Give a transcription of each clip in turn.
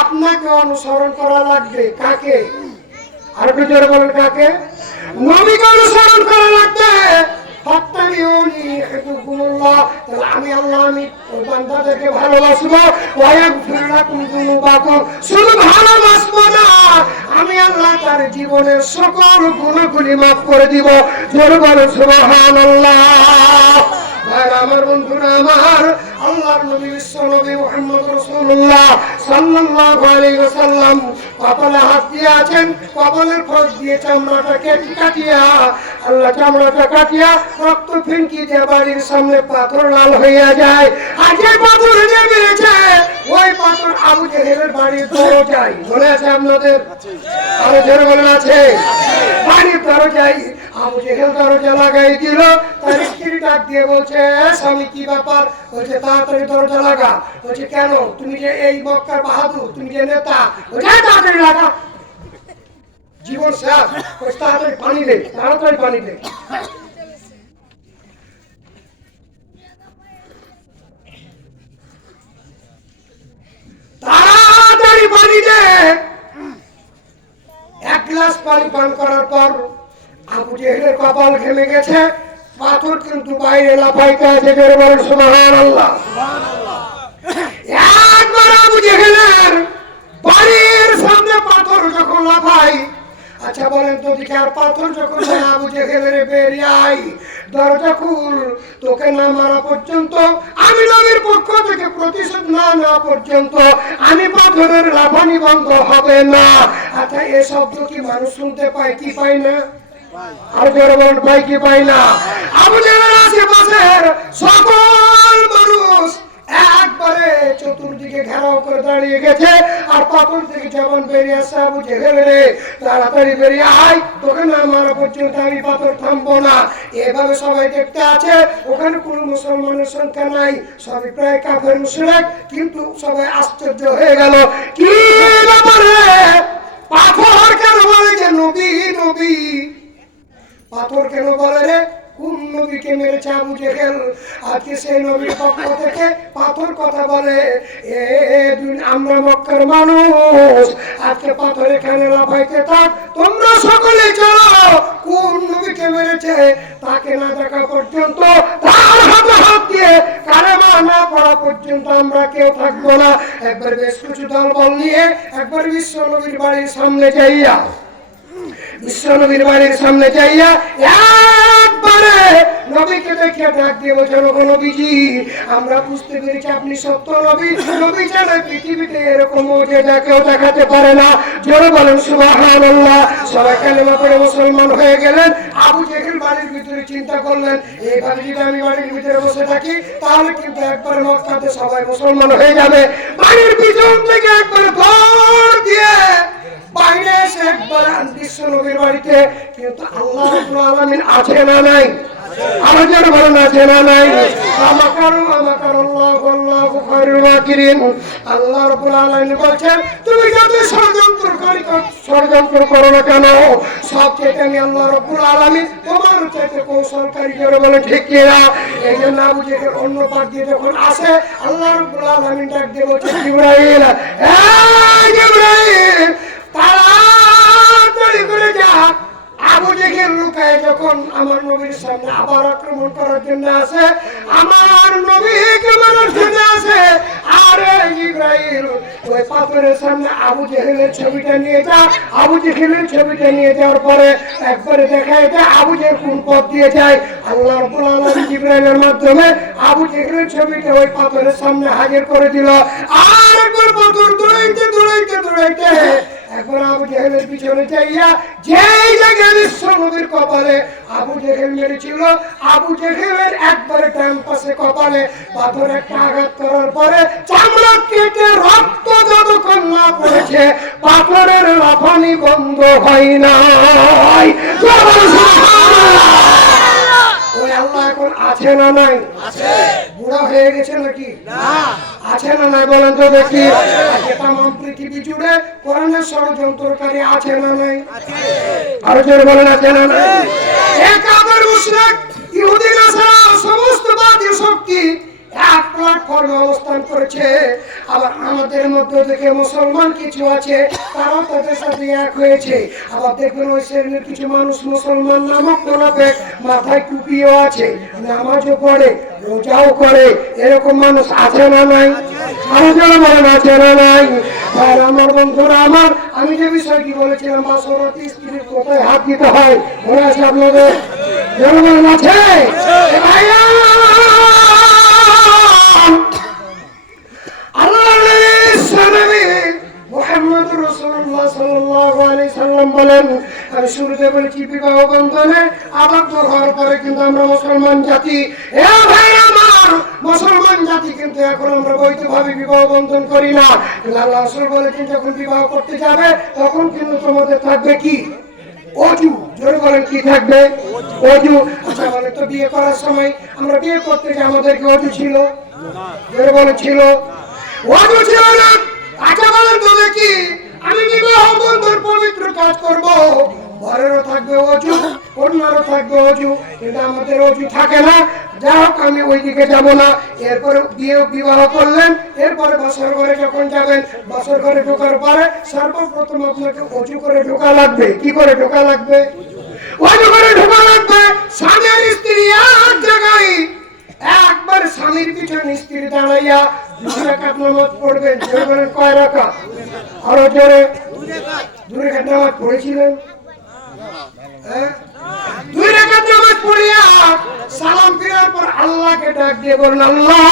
আপনাকে অনুসরণ করা লাগবে। কাকে? আর একটু জোরে বলেন, কাকে? নবীকে অনুসরণ করা লাগবে। আমি আল্লাহ আমি বান্দাদেরকে ভালোবাসবো। শুধু ভালোবাসবো না, আমি আল্লাহ তার জীবনের সকল গুণগুলি মাফ করে দিব। জোরে বলেন সুবহানাল্লাহ। আমার বন্ধুরা, আমার আল্লাহর নবী বিশ্ব নবী মুহাম্মদ রাসূলুল্লাহ সাল্লাল্লাহু আলাইহি ওয়াসাল্লাম কপালে হাত দিয়ে আছেন। কপালের ফাঁক দিয়ে চামড়াটা কাটিয়া, আল্লাহ চামড়াটা কাটিয়া রক্ত ফেনকি দিয়ে বাড়ির সামনে পাথর লাল হইয়া যায়। আর যে পাথর নিয়ে বেড়েছে ওই পাথর আবু জেহেলের বাড়ির দরজায়। মনে আছে আপনাদের? আরো জোরে বলেন, আছে? বাড়ির দরজায় আবু জেহেল দরজা লাগাই দিল। তার স্ত্রী ডাক দিয়ে বলছে, স্বামী কি ব্যাপার? বলছে তাড়াতাড়ি দরজা লাগা। বলছে কেন? তুমি যে এই মক্কার বাহাদুর, তুমি যে নেতা। বলছে তাড়াতাড়ি লাগা, জীবন শেষ। তাড়াতাড়ি পানি দে, তাড়াতাড়ি পানি দে। তাড়াতাড়ি পানি দে। এক গ্লাস পানি পান করার পর আবু জেহেলের কপাল ঘেমে গেছে। পাথর কিন্তু বাইরে লাফাইতে আছে। জোরে বলেন সুবহানাল্লাহ। একবার আবু জেহেলের বাড়ির সামনে পাথর যখন লাফাই, আচ্ছা বলেন তো দেখি, আর পাথর যখন আবু জেহেলের বেরিয়ে আই, দরজা খুল, তোকে না মারা পর্যন্ত, আমি নবীর পক্ষ থেকে প্রতিশোধ না নেওয়া পর্যন্ত আমি পাথরের লাফানি বন্ধ হবে না। আচ্ছা এ শব্দ কি মানুষ শুনতে পায় কি পায় না? আর জোরে বলেন, পাই কি পাই না? আবু জেহেলের আশেপাশের সকল মানুষ একবারে চতুর্দিকে ঘেরাও করে দাঁড়িয়ে গেছে। আর পাথর থেকে যখন বেরিয়ে আসছে, আবু জেহেল রে তাড়াতাড়ি বেরিয়ে আয়, তোকে না মারা পর্যন্ত আমি পাথর থামবো না। এভাবে সবাই দেখতে আছে। ওখানে কোন মুসলমানের সংখ্যা নাই, সবই প্রায় কাফের মুশরিক। কিন্তু সবাই আশ্চর্য হয়ে গেল, কি ব্যাপারে পাথর কেন বলে যে নবী নবী? পাথর কেন বলে রে? কোন নবীকে মেরেছে আবু জেহেল? আজকে সেই নবীর পক্ষ থেকে পাথর কথা বলে। আমরা মক্কার মানুষ, আজকে পাথর এখানে লাফাইতে থাক, তোমরা সকলে চলো। কোন নবীকে মেরেছে তাকে না দেখা পর্যন্ত, তার হাতে হাত দিয়ে কালেমা না পড়া পর্যন্ত আমরা কেউ থাকবো না। একবার বেশ কিছু দলবল নিয়ে একবার বিশ্ব নবীর বাড়ির সামনে যাইয়া, বিশ্ব নবীর বাড়ির সামনে যাইয়া একবারে নবীকে দেখে ডাক দিয়ে বলছে, নবীজি আমরা বুঝতে পেরেছি আপনি সত্য নবী। নবী ছাড়া পৃথিবীতে এরকম মুজিজা কেউ দেখাতে পারে না। জোরে বলেন সুবহানাল্লাহ। সবাই কালেমা পড়ে মুসলমান হয়ে গেলেন। আবু জেহেল বাড়ির ভিতরে চিন্তা করলেন, এইভাবে যদি আমি বাড়ির ভিতরে বসে থাকি তাহলে কিন্তু একবার মক্কাতে সবাই মুসলমান হয়ে যাবে। বাড়ির পিছন থেকে একবার দৌড় দিয়ে বাইরে এসে একবার বিশ্ব নবীর বাড়িতে। কিন্তু আল্লাহ রাব্বুল আলামিন আছে না নাই? আরো যারা বলেন, আছে না নাই? আল্লাহ রাব্বুল আলামিন বলছেন, তুমি যত ষড়যন্ত্র করো না কেন, সবচেয়ে আমি আল্লাহ রাব্বুল আলামিন তোমার চাইতে কৌশলকারী। যারা বলে ঠিক কিনা? এই জন্য আবু জেহেল অন্য পাশ দিয়ে যখন আসে, আল্লাহ রাব্বুল আলামিন ডাক দিয়ে বলছে, জিবরাইল, এই জিবরাইল তাড়াতাড়ি করে যা। আবু জেহেল লুকায় যখন আমার নবীর সামনে আবার আক্রমণ করার জন্য আসে, আমার নবীকে মারার জন্য আসে, আরে জিবরাইল ওই পাথরের সামনে আবু জেহেলের ছবিটা নিয়ে যা। আবু জেহেলের ছবিটা নিয়ে যাওয়ার পরে একবারে দেখায় যে আবু জেহেল কোন পথ দিয়ে যায়। আল্লাহ রাব্বুল আলামিন জিবরাইলের মাধ্যমে আবু জেহেলের ছবিটা ওই পাথরের সামনে হাজির করে দিল। আর একবার পাথর দৌড়াইতে দৌড়াইতে দৌড়াইতে একবার আবু জেহেলের পিছনে যাইয়া যেই জায়গায় বিশ্ব নবীর কপালে আবু জেহেল মেরেছিল, আবু জেহেলের একবারে ডান পাশে কপালে পাথর একটা আঘাত করার পরে চামড়া কেটে রক্ত যতক্ষণ না পড়েছে পাথরের লাফানি বন্ধ হয় নাই। ওই আল্লাহ এখন আছে না নাই? আছে। বুড়া হয়ে গেছে নাকি? না। আছে না নাই বলেন তো দেখি? আজকে তাম পৃথিবী জুড়ে কোরআনের ষড়যন্ত্রকারী আছে না নাই? আছে। আরো জোরে বলেন, আছে না নাই? এক কাফের মুশরিক ইহুদি নাসারা সমস্ত বাদী শক্তি এক প্ল্যাটফর্মে অবস্থান করেছে। আবার আমাদের মধ্য থেকে মুসলমান কিছু আছে, তারাও তাদের সাথে এক হয়েছে। আবার দেখবেন ওই শ্রেণীর কিছু মানুষ মুসলমান নামক মুনাফিক, মাথায় টুপিও আছে, নামাজও পড়ে, রোজাও করে, এরকম মানুষ আছে না নাই? আরো যারা বলেন আছে না নাই? আর আমার বন্ধুরা আমার, আমি যে বিষয়টি বলেছিলাম বাসরতি স্ত্রীর কোথায় হাত দিতে হয়, মনে আছে আপনাদের? জনগণ আছে? ভাইয়া আমি শুরুতে বলেছি বিবাহ বন্ধনে আবদ্ধ হওয়ার পরে কিন্তু আমরা মুসলমান জাতি, মুসলমান জাতি কিন্তু এখন আমরা বৈধভাবে বিবাহ বন্ধন করি না। আল্লাহ রাসূল বলেছেন যখন বিবাহ করতে যাবে তখন কিন্তু তোমাদের থাকবে কি? অজু। জোরে বলেন কি থাকবে? অজু। আচ্ছা বলে তো বিয়ে করার সময় আমরা বিয়ে করতে যে আমাদেরকে অজু ছিল? জোরে বলে ছিল? অজু ছিল না। আচ্ছা বলেন তো দেখি, আমি বিবাহ বন্ধন পবিত্র কাজ করব, ঘরেরও থাকবে অজু, কন্যারও থাকবে অজু, কিন্তু আমাদের অজু থাকে না। যাই হোক, আমি ওইদিকে যাব না। এরপরে বিবাহ করলেন, এরপরে বাসর ঘরে যখন যাবেন, বাসর ঘরে ঢোকার পরে সর্বপ্রথম আপনাকে অজু করে ঢোকা লাগবে। কি করে ঢোকা লাগবে? অজু করে ঢোকা লাগবে। স্বামী আর স্ত্রী এক জায়গায়, একবার স্বামীর পিছনে স্ত্রী দাঁড়াইয়া 2 রাকাত নামাজ পড়বেন। জোরে বলেন কয় রাকাত? আরো জোরে। 2 রাকাত নামাজ পড়েছিলেন? হ্যাঁ, 2 রাকাত নামাজ পড়িয়া সালাম ফিরার পর আল্লাহকে ডাক দিয়ে বললেন, আল্লাহ,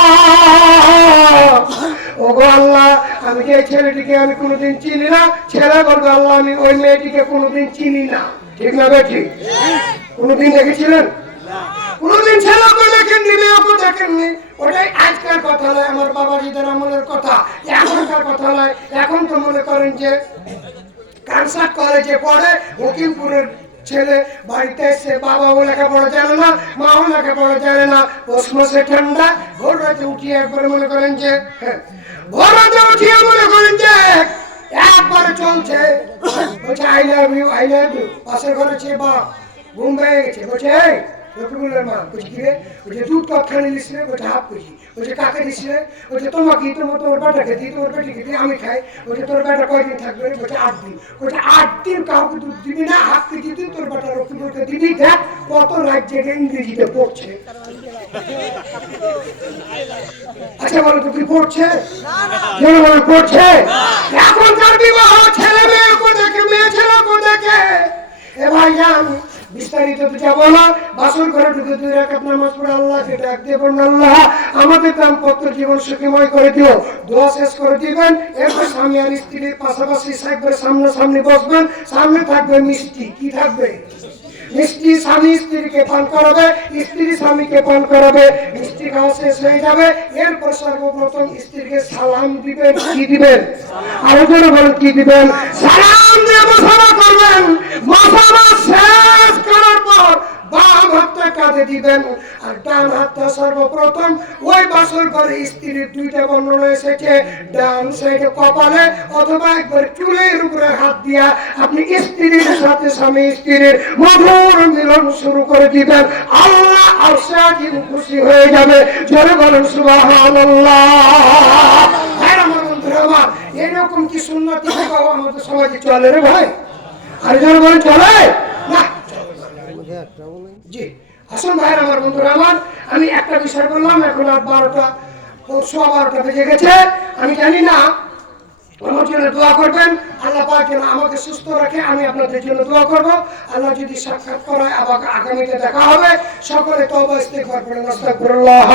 ওগো আল্লাহ, আমি যে ছেলেটিকে আমি কোনোদিন চিনি না, ছেলে বলবে আল্লাহ আমি ওই মেয়েটিকে কোনোদিন চিনি না। ঠিক না বেঠিক? কোনোদিন দেখেছিলেন? কোনদিন ছেলেকে দেখেননি, মেয়েকে দেখেননি। ওটাই আজকের কথা নয়, আমার বাবাজিদের আমলের কথা, এখনকার কথা নয়। এখন তো মনে করেন যে কানসার কলেজে পড়ে, হকিমপুরের ছেলে বাড়িতে এসে বাবাও লেখাপড়া জানে না, মাও লেখাপড়া জানে না, পশ্চিমে ঠান্ডা, ভোর রাতে উঠিয়ে একবারে মনে করেন যে ভোর রাতে উঠিয়ে মনে করেন যে একবারে চলছে, বলছে I love you, I love you. পাশের ঘরে ছে বাপ ঘুম পেয়ে গেছে, বলছে এই রফিকুলের মা, বলছি কি রে? বলছে দুধ কতখানি দিস রে? বলছে হাফ কেজি। বলছে কাকে দিস রে? বলছে তোমাকে, তোমার বেটাকে দিই, তোমার বেটিকে দিই, আমি খাই। বলছে তোর বেটা কয়দিন থাকবে? বলছে 8 দিন। বলছে 8 দিন কাউকে দুধ দিবি না, হাফ কেজি দিন তোর বেটা রফিকুলকে দিবি। দেখ কত রাত জেগে ইংরেজিতে পড়ছে। আচ্ছা বলো তো কি পড়ছে? পড়ছে। এখন তার বিবাহ ছেলে মেয়েকে দেখে, মেয়ে ছেলেকে দেখে। এ ভাই জান, বিস্তারিত তো যাবো না। বাসর ঘরে ঢুকে 2 রাকাত নামাজ পড়ে আল্লাহকে ডাক দিয়ে বলুন, আল্লাহ আমাদের দাম্পত্য জীবন সুখময় করে দিও। দোয়া শেষ করে দিবেন। এরপর স্বামী আর স্ত্রীর পাশাপাশি একবারে সামনাসামনি বসবেন। সামনে থাকবে মিষ্টি। কি থাকবে? মিষ্টি। স্বামী স্ত্রীকে পান করাবে, স্ত্রী স্বামীকে পান করাবে। মিষ্টি খাওয়া শেষ হয়ে যাবে, এরপর সর্বপ্রথম স্ত্রীকে সালাম দিবেন। কি দিবেন? আরো জোরে বলেন কি দিবেন? সালাম দিয়ে মুসাফা করবেন। মুসাফা শেষ করার পর বাম হাতটা কাঁধে দিবেন, আর ডান হাতটা সর্বপ্রথম ওই বাসর ঘরে স্ত্রীর 2টা বর্ণনা এসেছে, ডান সাইডে কপালে অথবা একবার চুলের উপরে হাত দিয়া আপনি স্ত্রীর সাথে স্বামী স্ত্রীর মধুর মিলন শুরু করে দিবেন। আল্লাহ আশীর্বাদ খুশি হয়ে যাবে। জোরে বলেন সুবহানাল্লাহ। ভাই আমার বন্ধুরা আমার, এরকম কি সুন্নতি বিবাহ আমাদের সমাজে চলে রে ভাই? আর জোরে বলেন চলে না? জি আসুন ভাই আমার বন্ধুরা আমার, আমি একটা বিষয় বললাম, এখন আর 12টা 12:15 বেজে গেছে। আমি জানি না, আমার জন্য দোয়া করবেন। আল্লাহ পাক যেন আমাকে সুস্থ রাখে, আমি আপনাদের জন্য দোয়া করব। আল্লাহ যদি সাক্ষাৎ করায় আবার আগামীতে দেখা হবে। সকলে তওবা ইস্তিগফার করেন। আস্তাগফিরুল্লাহ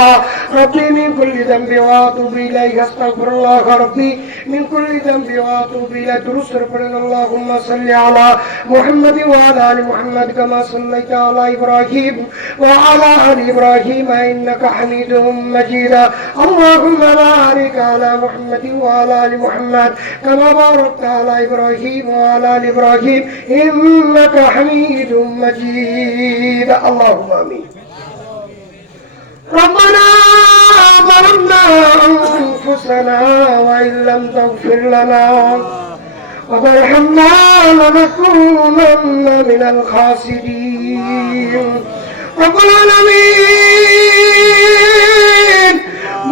রাব্বি মিন কুল্লি যামবি ওয়া আতুবু ইলাইহি, আস্তাগফিরুল্লাহ রাব্বি মিন কুল্লি যামবি ওয়া আতুবু ইলাইহি। দুরূদ শরীফ পড়েন। আল্লাহুম্মা সাল্লি আলা মুহাম্মাদি ওয়া আলা আলি মুহাম্মাদ কামা সাল্লাইতা আলা ইব্রাহিম ওয়া আলা আলি ইব্রাহিম ইন্নাকা হামিদুম মাজিদ। আল্লাহুম্মা বারিক আলা মুহাম্মাদি ওয়া আলা আলি মুহাম্মাদ কামা বারাকতা আলা إبراهيم وعلى آل إبراهيم إنك حميد مجيد. اللهم آمين. ربنا ظلمنا أنفسنا وإن لم تغفر لنا وترحمنا لنكونن من الخاسرين. رب العالمين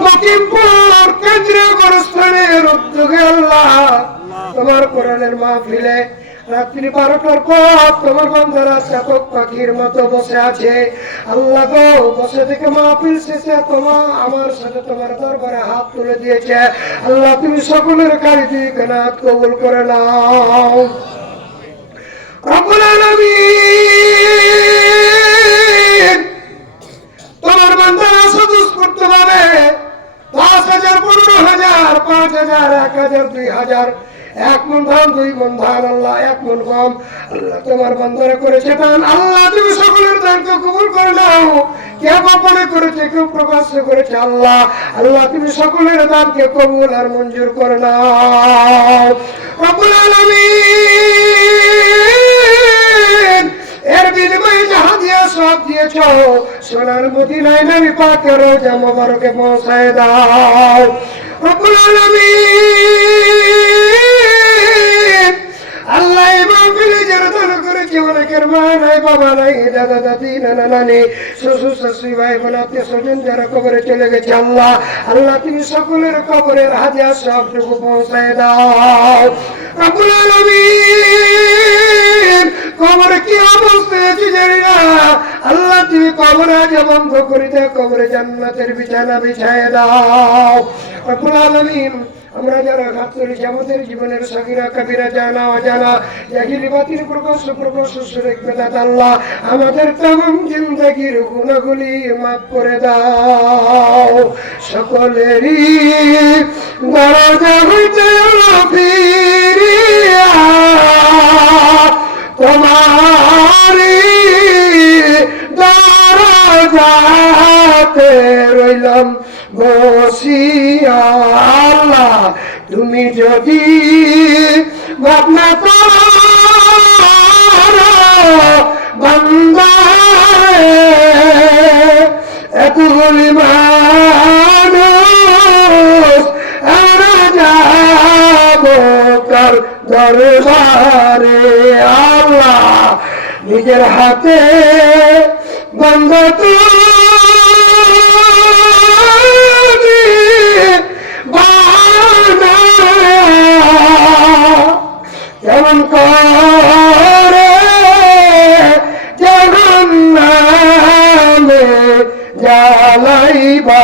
মকিমপুর কেন্দ্রীয় গোরস্থানের উদ্যোগে আল্লাহ তোমার কোরআনের মাহফিলে রাত্রি 12টার পর তোমার বান্দারা চাতক পাখির মতো বসে আছে। আল্লাহ গো, বসে থেকে মাহফিল শেষে আমার সাথে তোমার দরবারে হাত তুলে দিয়েছে। আল্লাহ তুমি সকলের কারিজি কেনাত কবুল করে নাও। রব্বুল আলামিন তোমার বান্দারা স্বতঃস্ফূর্ত ভাবে 5,000, 15,000, 5,000, 1,000, 2,000 এক মন ধান, 2 মন ধান, আল্লাহ 1 মন গম আল্লাহ তোমার বান্দারা করেছে দান। আল্লাহ তুমি সকলের দানকে কবুল করে নাও। কেউ গোপনে করেছে, কেউ প্রকাশ্যে করেছে, আল্লাহ আল্লাহ তুমি সকলের দানকে কবুল আর মঞ্জুর করে নাও। রব্বুল আলামিন এর বিনিময়ে যাহা দিয়া সব দিয়েছ সোনার মদিনায় নবী পাকের রওজা মোবারকে পৌঁছায় দাও। রব্বুল আলামিন আল্লাহ এই মাহফিলে যারা দান করেছে অনেকের মা নাই, বাবা নাই, দাদা দাদি, নানা নানি, শ্বশুর শাশুড়ি, ভাই বোন, আত্মীয় স্বজন যারা কবরে চলে গেছে আল্লাহ আল্লাহ তুমি সকলের কবরের হাজার সবটুকু পৌঁছায় দাও। রব্বুল আলামিন কবরে কি অবস্থায় আছে জানি না, আল্লাহ তুমি কবরে আজ বন্ধ করে দাও, কবরে জান্নাতের বিছানা বিছায় দাও। রব্বুল আলামিন আমরা যারা ঘাত করেছি আমাদের জীবনের সগীরা কবিরা জানা অজানা জাহিলি বাতিল প্রকাশ্য প্রকাশ্য সুরেক বেদাত আল্লাহ আমাদের তামাম জিন্দেগির গুনাহগুলি মাফ করে দাও। সকলেরই দরজা হইতে ফিরিয়া তোমারি দরজাতে রইলাম বসিয়া। আল্লাহ তুমি যদি ভাবনা করো বান্দারে এতগুলি মানুষ আমরা যাব কার দরবারে। আল্লাহ নিজের হাতে বান্দা কেমন করে জাহান্নামে জ্বালাইবা।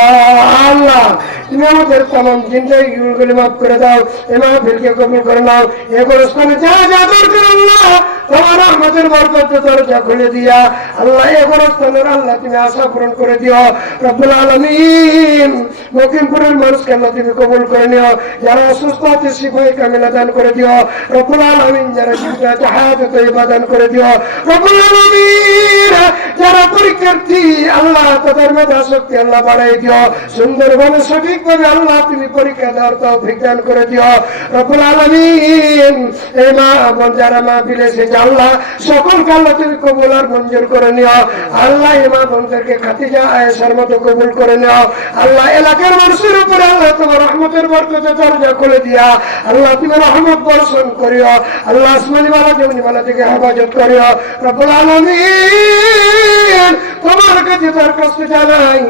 আল্লাহ তুমি আমাদের তামাম জিন্দেগিগুলি মাফ করে দাও, এ মাহফিলকে কবুল করে নাও। এ গোরস্থানে যা যা দরকার আল্লাহ তোমার রহমতের বরকতে দরজা খুলে দিয়া আল্লাহ এ গোরস্থানের আল্লাহ তুমি আশা পূরণ করে দিও। রব্বুল আলামিন মকিমপুরের মানুষকে আল্লাহ তুমি কবুল করে নিও। যারা অসুস্থ আছে শিফায়ে কামিলা দান করে দিও। রব্বুল আলামিন যারা জীবিত আছে হায়াতে তয়্যিবা দান করে দিও। রব্বুল আলামিন যারা পরীক্ষার্থী আল্লাহ তাদের মেধা শক্তি আল্লাহ বাড়াই দিও। সুন্দরভাবে সঠিকভাবে আল্লাহ তুমি পরীক্ষা দেওয়ার তৌফিক দান করে দিও। রব্বুল আলামিন এই মা বোন যারা মাহফিলে এসেছে আল্লাহ সকলকে আল্লাহ তুমি কবুল আর মঞ্জুর করে নিও। আল্লাহ এই মা বোনদেরকে খাদিজা আয়েশার মতো কবুল করে নিও। আল্লাহ এলাকার মানুষের উপরে আল্লাহ তোমার রহমতের বরকতে দরজা খুলে দিয়া আল্লাহ তুমি রহমত বর্ষণ করিও। আল্লাহ আসমানি ওয়ালা জমিনি ওয়ালা থেকে হেফাজত করিও। রব্বুল আলামিন তোমার কাছে তার কষ্ট জানাই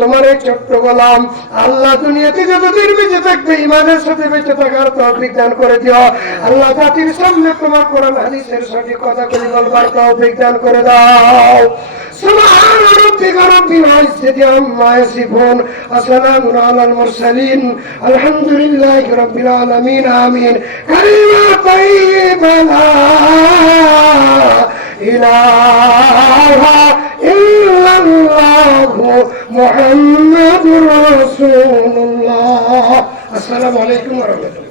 তোমার এই ছোট্ট গোলাম আল্লাহ দুনিয়াতে যতদিন বেঁচে থাকবে ইমানের সাথে বেঁচে থাকার তৌফিক দান করে দিও। আল্লাহ জাতির সামনে তোমার কোরআন হাদিসের সঠিক কথাগুলি বলবার তৌফিক দান করে দাও। سبحان ربك رب العزة عما يصفون وسلام على المرسلين الحمد لله رب العالمين آمين. كلمة طيبة لا إله إلا الله محمد رسول الله. السلام عليكم ورحمة الله.